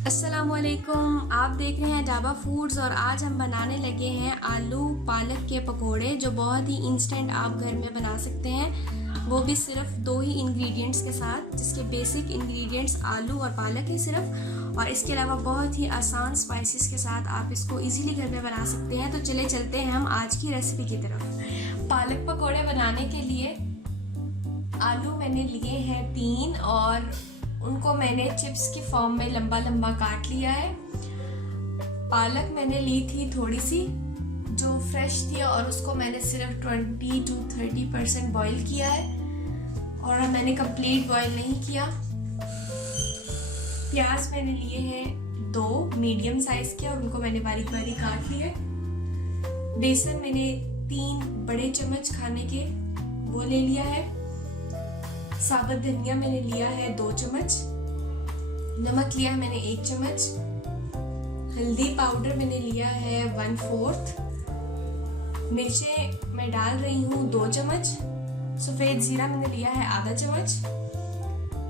अस्सलामुअलैकुम, आप देख रहे हैं ढाबा फूड्स और आज हम बनाने लगे हैं आलू पालक के पकोड़े जो बहुत ही इंस्टेंट आप घर में बना सकते हैं, वो भी सिर्फ 2 ही इंग्रेडिएंट्स के साथ, जिसके बेसिक इंग्रेडिएंट्स आलू और पालक है सिर्फ। और इसके अलावा बहुत ही आसान स्पाइसेस के साथ आप इसको इजीली घर में बना सकते हैं। तो चले चलते हैं हम आज की रेसिपी की तरफ। पालक पकोड़े बनाने के लिए आलू मैंने लिए हैं 3 और उनको मैंने चिप्स की फॉर्म में लंबा लंबा काट लिया है। पालक मैंने ली थी थोड़ी सी जो फ्रेश थी और उसको मैंने सिर्फ 20 to 30% बॉईल किया है और मैंने कंप्लीट बॉईल नहीं किया। प्याज मैंने लिए हैं 2 मीडियम साइज के और उनको मैंने बारीक बारीक काट लिया है। बेसन मैंने 3 बड़े चम्मच खाने के वो ले लिया है। साबुत धनिया मैंने लिया है 2 चम्मच। नमक लिया है मैंने 1 चम्मच। हल्दी पाउडर मैंने लिया है 1/4। मिर्चें मैं डाल रही हूँ 2 चम्मच। सफ़ेद जीरा मैंने लिया है आधा चम्मच।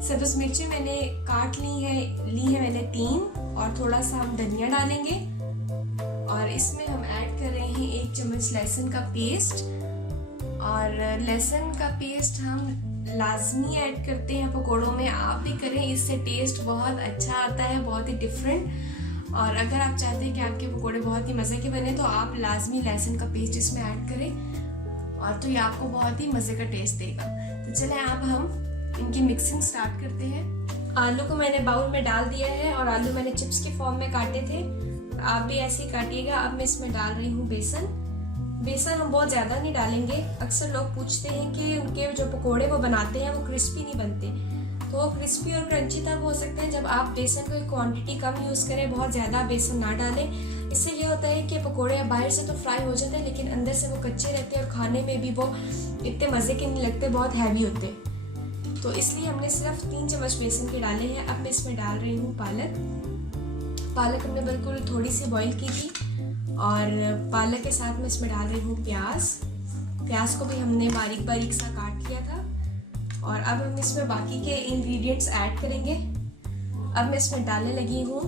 सब्ज़ मिर्चें मैंने काट ली है मैंने 3 और थोड़ा सा हम धनिया डालेंगे और इसमें हम ऐड कर रहे हैं 1 चम्मच लहसुन का पेस्ट। और लहसुन का पेस्ट हम लाजमी ऐड करते हैं पकोड़ों में, आप भी करें, इससे टेस्ट बहुत अच्छा आता है, बहुत ही डिफरेंट। और अगर आप चाहते हैं कि आपके पकोड़े बहुत ही मज़े के बने तो आप लाजमी लहसुन का पेस्ट इसमें ऐड करें और तो ये आपको बहुत ही मज़े का टेस्ट देगा। तो चलें अब हम इनकी मिक्सिंग स्टार्ट करते हैं। आलू को मैंने बाउल में डाल दिया है और आलू मैंने चिप्स के फॉर्म में काटे थे, आप भी ऐसे ही काटिएगा। अब मैं इसमें डाल रही हूँ बेसन हम बहुत ज़्यादा नहीं डालेंगे। अक्सर लोग पूछते हैं कि उनके जो पकोड़े वो बनाते हैं वो क्रिस्पी नहीं बनते, तो वो क्रिस्पी और क्रंची तब हो सकते हैं जब आप बेसन की क्वांटिटी कम यूज़ करें, बहुत ज़्यादा बेसन ना डालें। इससे ये होता है कि पकोड़े बाहर से तो फ्राई हो जाते हैं लेकिन अंदर से वो कच्चे रहते हैं और खाने में भी वो इतने मज़े के नहीं लगते, बहुत हैवी होते। तो इसलिए हमने सिर्फ 3 चम्मच बेसन के डाले हैं। अब मैं इसमें डाल रही हूँ पालक हमने बिल्कुल थोड़ी सी बॉईल की थी और पालक के साथ में इसमें डाल रही हूँ प्याज को भी हमने बारीक बारीक सा काट लिया था। और अब हम इसमें बाकी के इंग्रेडिएंट्स ऐड करेंगे। अब मैं इसमें डालने लगी हूँ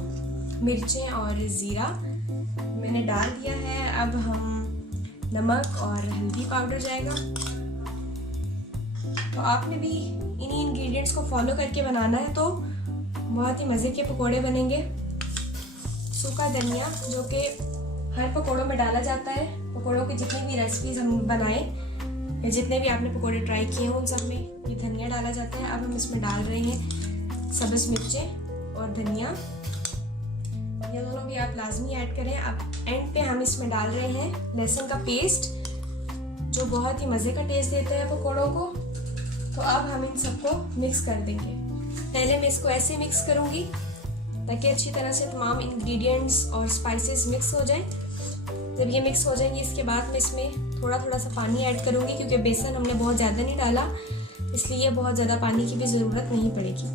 मिर्चें और ज़ीरा मैंने डाल दिया है। अब हम नमक और हल्दी पाउडर जाएगा। तो आपने भी इन्हीं इंग्रेडिएंट्स को फॉलो करके बनाना है तो बहुत ही मज़े के पकोड़े बनेंगे। सूखा धनिया जो कि हर पकोड़ों में डाला जाता है, पकोड़ों की जितनी भी रेसिपीज हम बनाएं या जितने भी आपने पकोड़े ट्राई किए हैं उन सब में ये धनिया डाला जाता है। अब हम इसमें डाल रहे हैं सब्ज़ मिर्चें और धनिया, ये दोनों भी आप लाजमी ऐड करें। अब एंड पे हम इसमें डाल रहे हैं लहसुन का पेस्ट जो बहुत ही मज़े का टेस्ट देता है पकोड़ों को। तो अब हम इन सबको मिक्स कर देंगे। पहले मैं इसको ऐसे मिक्स करूँगी ताकि अच्छी तरह से तमाम इंग्रेडिएंट्स और स्पाइसेस मिक्स हो जाएं। जब ये मिक्स हो जाएंगे इसके बाद मैं इसमें थोड़ा थोड़ा सा पानी ऐड करूँगी क्योंकि बेसन हमने बहुत ज़्यादा नहीं डाला, इसलिए बहुत ज़्यादा पानी की भी ज़रूरत नहीं पड़ेगी।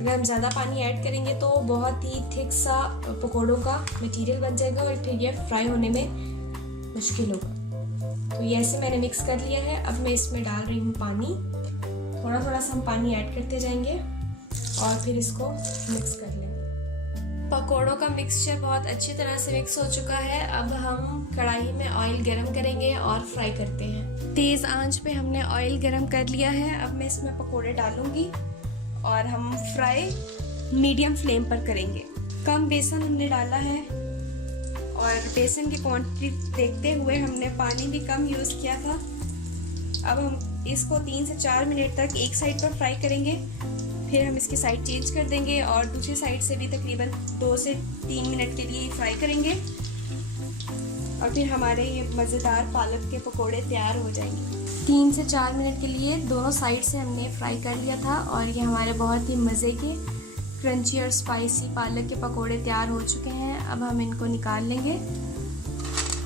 अगर हम ज़्यादा पानी ऐड करेंगे तो बहुत ही थिक सा पकोड़ों का मटेरियल बन जाएगा और फिर ये फ्राई होने में मुश्किल होगा। तो ये ऐसे मैंने मिक्स कर लिया है। अब मैं इसमें डाल रही हूँ पानी, थोड़ा थोड़ा सा हम पानी ऐड करते जाएंगे और फिर इसको मिक्स कर लेंगे। पकोड़ों का मिक्सचर बहुत अच्छी तरह से मिक्स हो चुका है। अब हम कढ़ाई में ऑयल गरम करेंगे और फ्राई करते हैं। तेज़ आंच पे हमने ऑयल गरम कर लिया है। अब मैं इसमें पकोड़े डालूंगी और हम फ्राई मीडियम फ्लेम पर करेंगे। कम बेसन हमने डाला है और बेसन की क्वांटिटी देखते हुए हमने पानी भी कम यूज़ किया था। अब हम इसको 3 से 4 मिनट तक एक साइड पर फ्राई करेंगे, फिर हम इसकी साइड चेंज कर देंगे और दूसरी साइड से भी तकरीबन 2 से 3 मिनट के लिए फ्राई करेंगे और फिर हमारे ये मज़ेदार पालक के पकोड़े तैयार हो जाएंगे। 3 से 4 मिनट के लिए दोनों साइड से हमने फ्राई कर लिया था और ये हमारे बहुत ही मज़े के क्रंची और स्पाइसी पालक के पकोड़े तैयार हो चुके हैं। अब हम इनको निकाल लेंगे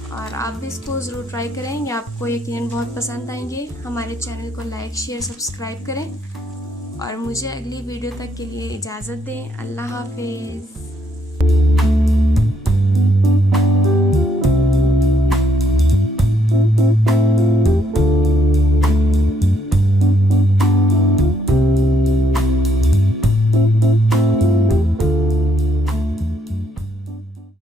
और आप भी इसको ज़रूर ट्राई करें, आपको यकीनन बहुत पसंद आएंगे। हमारे चैनल को लाइक शेयर सब्सक्राइब करें और मुझे अगली वीडियो तक के लिए इजाज़त दें। अल्लाह हाफिज़।